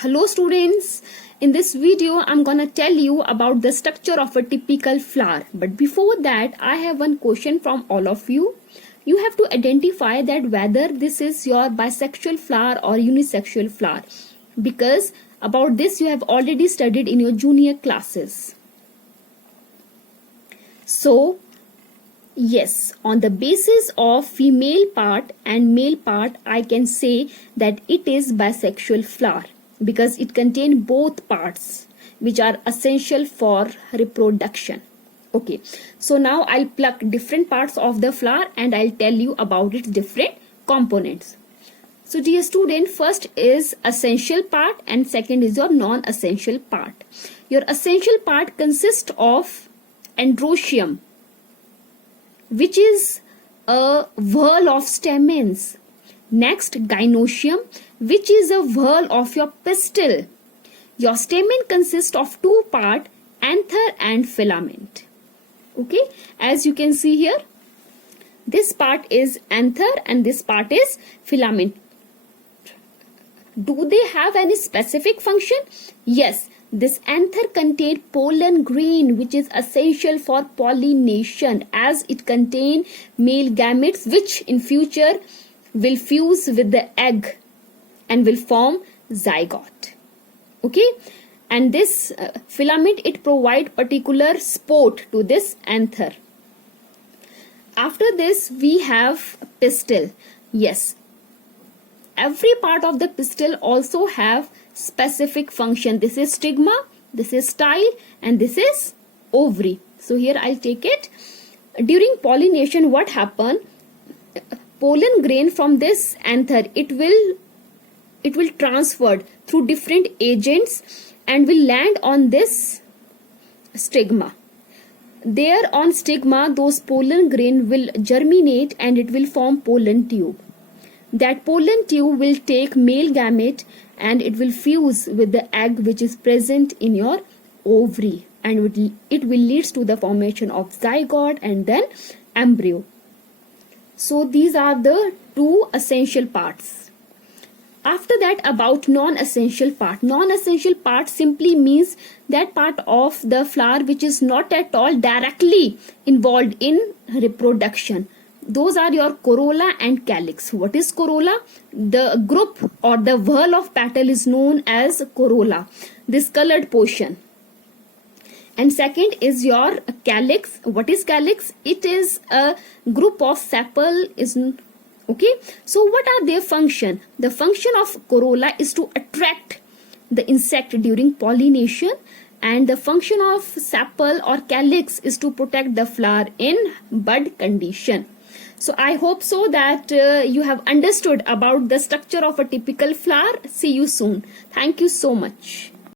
Hello students, in this video I'm gonna tell you about the structure of a typical flower. But before that I have one question from all of you. You have to identify that whether this is your bisexual flower or unisexual flower, because about this you have already studied in your junior classes. So yes, on the basis of female part and male part I can say that it is bisexual flower, because it contains both parts which are essential for reproduction. Okay, so now I'll pluck different parts of the flower and I'll tell you about its different components. So dear student, first is essential part and second is your non-essential part. Your essential part consists of androecium, which is a whorl of stamens. Next, gynoecium, which is a whorl of your pistil. Your stamen consists of two parts, anther and filament. Okay, as you can see here, this part is anther and this part is filament. Do they have any specific function? Yes, this anther contains pollen grain, which is essential for pollination, as it contains male gametes which in future will fuse with the egg and will form zygote. Okay, and this filament, it provides particular support to this anther. After this we have pistil. Yes, every part of the pistil also have specific function. This is stigma, this is style, and this is ovary. So here I'll take it. During pollination, what happen? Pollen grain from this anther, it will transferred through different agents and will land on this stigma. There on stigma, those pollen grain will germinate and it will form pollen tube. That pollen tube will take male gamete and it will fuse with the egg which is present in your ovary, and it will lead to the formation of zygote and then embryo. So these are the two essential parts. After that, about non-essential part. Non-essential part simply means that part of the flower which is not at all directly involved in reproduction. Those are your corolla and calyx. What is corolla? The group or the whorl of petal is known as corolla, this colored portion. And second is your calyx. What is calyx? It is a group of sepal. Okay, so what are their function? The function of corolla is to attract the insect during pollination, and the function of sepal or calyx is to protect the flower in bud condition. So I hope so that you have understood about the structure of a typical flower. See you soon. Thank you so much.